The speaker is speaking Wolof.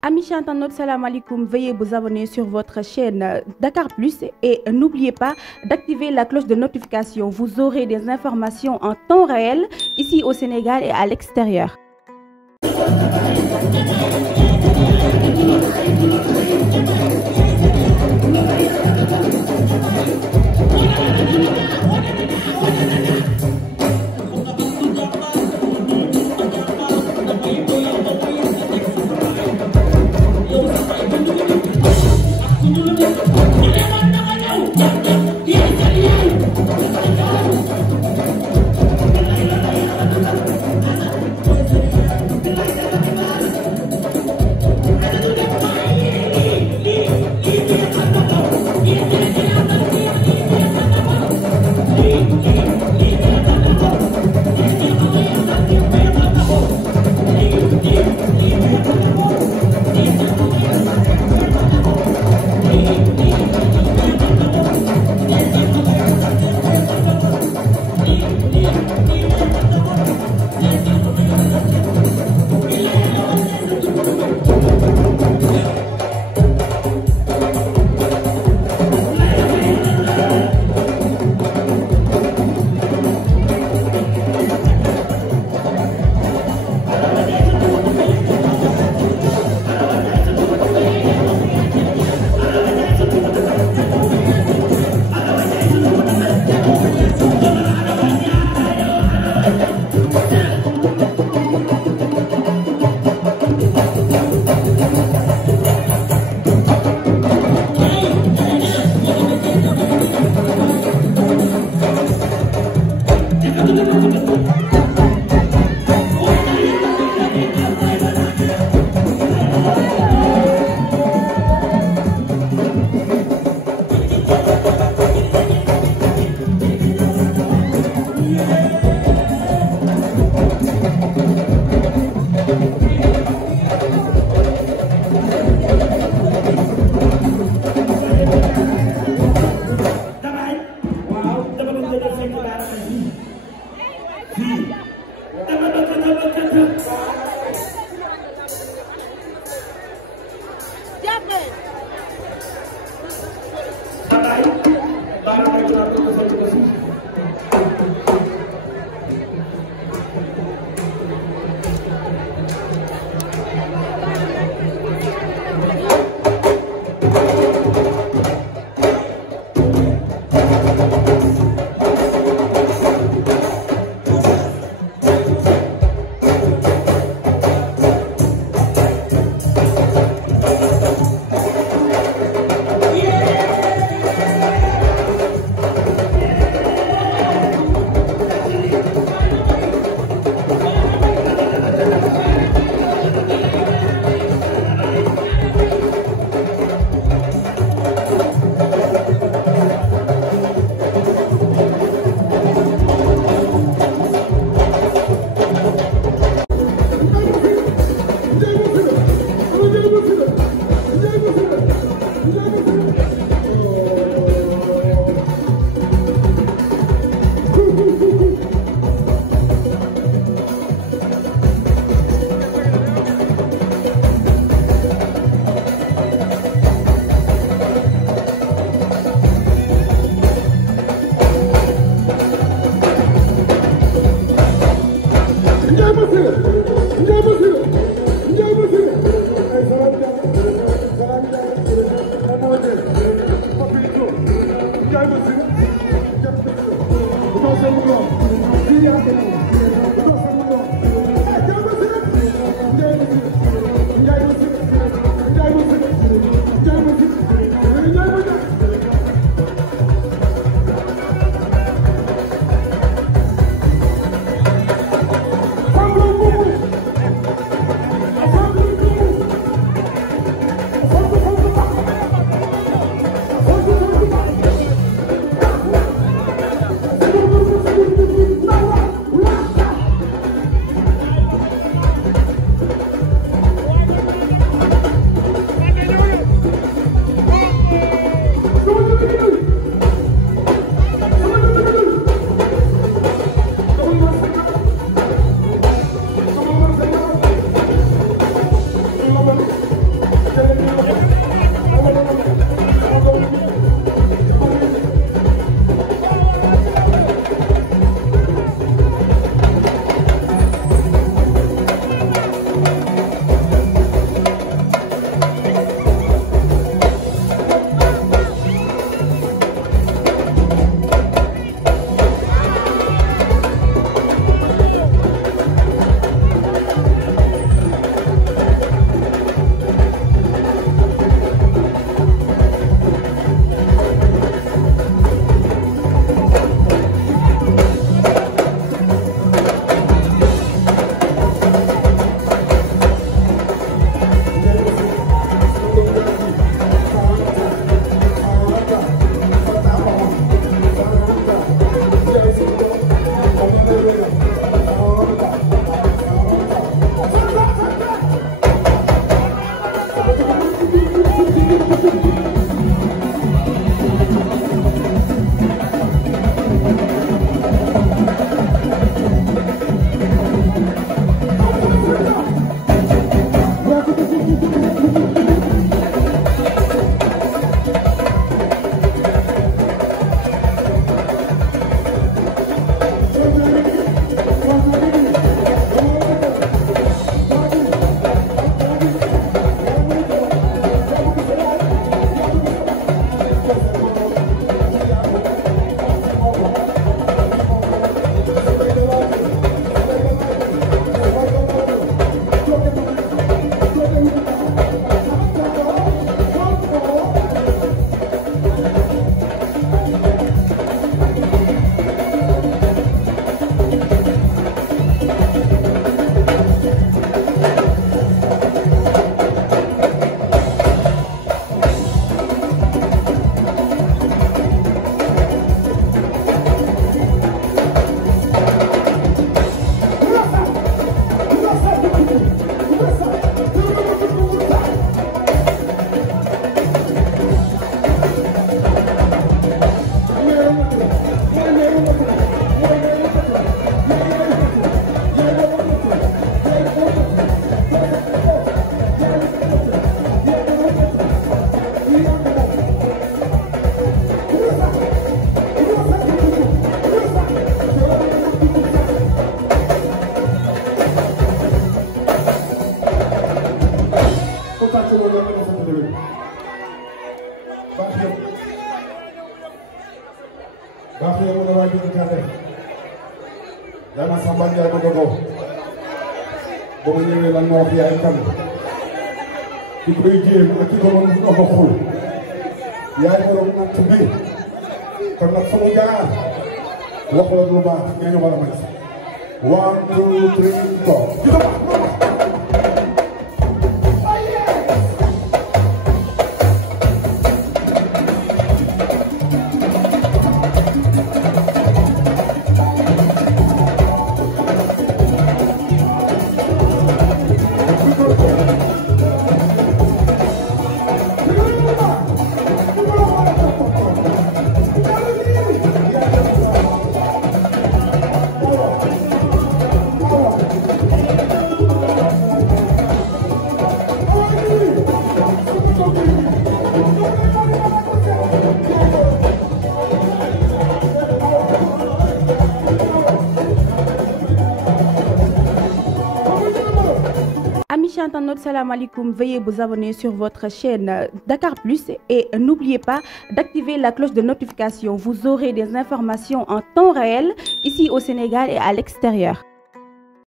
Amis internautes, salam alaikum. Veuillez vous abonner sur votre chaîne Dakar Plus et n'oubliez pas d'activer la cloche de notification. Vous aurez des informations en temps réel ici au Sénégal et à l'extérieur. tàcc loolu yàlla na sant déwén baax yëpp mu ne waa Diouf Kane daana Samba Ndiaye ma dogo ba ma ñëwee lan ma wax yaay kan ki koy jéem ak ki ko mën a ko xul yaay borom natt bi kon nag sama jaar wax la lu baax nga ñu war a may 1 2 3 go. Amis internautes, salam alaikum. Veuillez vous abonner sur votre chaîne Dakar Plus et n'oubliez pas d'activer la cloche de notification. Vous aurez des informations en temps réel ici au Sénégal et à l'extérieur.